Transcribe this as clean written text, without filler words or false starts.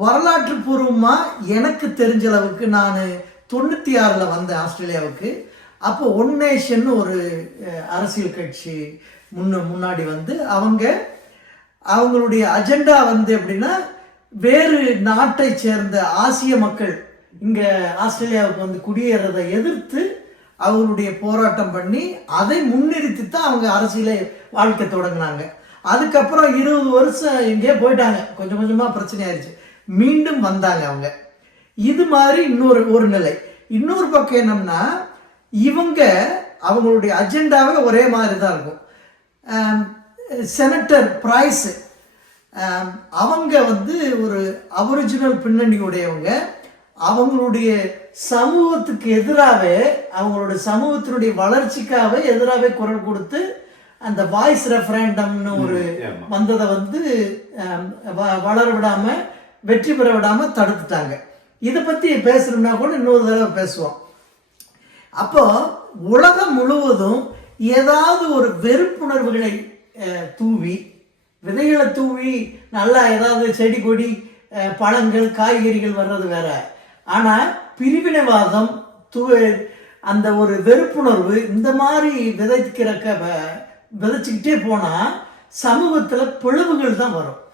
வரலாற்று பூர்வமாக எனக்கு தெரிஞ்ச அளவுக்கு நான் 96ல் வந்தேன் ஆஸ்திரேலியாவுக்கு. அப்போ ஒன் நேஷன் ஒரு அரசியல் கட்சி முன்னாடி வந்து அவங்களுடைய அஜெண்டா வந்து எப்படின்னா, வேறு நாட்டை சேர்ந்த ஆசிய மக்கள் இங்கே ஆஸ்திரேலியாவுக்கு வந்து குடியேறதை எதிர்த்து அவங்களுடைய போராட்டம் பண்ணி அதை முன்னிறுத்தி தான் அவங்க அரசியலை வாழ்க்கை தொடங்கினாங்க. அதுக்கப்புறம் 20 வருஷம் இங்கே போயிட்டாங்க. கொஞ்சம் கொஞ்சமாக பிரச்சனை ஆயிடுச்சு. மீண்டும் வந்தாங்க அவங்க. இது மாதிரி இன்னொரு நிலை. இன்னொரு பக்கம் என்னன்னா, அவங்களுடைய அஜெண்டாவே ஒரே மாதிரி தான் இருக்கும். செனட்டர் பிரைஸ் அவங்க வந்து ஒரு அபரிஜினல் பின்னணியுடையவங்க. அவங்களுடைய சமூகத்துக்கு எதிராகவே, அவங்களுடைய சமூகத்தினுடைய வளர்ச்சிக்காகவே எதிராகவே குரல் கொடுத்து அந்த வாய்ஸ் ரெஃபரண்டம்னு ஒரு வந்ததை வந்து வளர விடாம, வெற்றி பெற விடாம தடுத்துட்டாங்க. இதை பத்தி பேசணும்னா கூட இன்னொரு தடவை பேசுவோம். அப்போ உலகம் முழுவதும் ஏதாவது ஒரு வெறுப்புணர்வுகளை தூவி, விதைகளை தூவி நல்லா ஏதாவது செடி கொடி பழங்கள் காய்கறிகள் வர்றது வேற. ஆனா பிரிவினைவாதம், அந்த ஒரு வெறுப்புணர்வு இந்த மாதிரி விதைச்சுக்கிட்டே போனா சமூகத்துல பிளவுகள் தான் வரும்.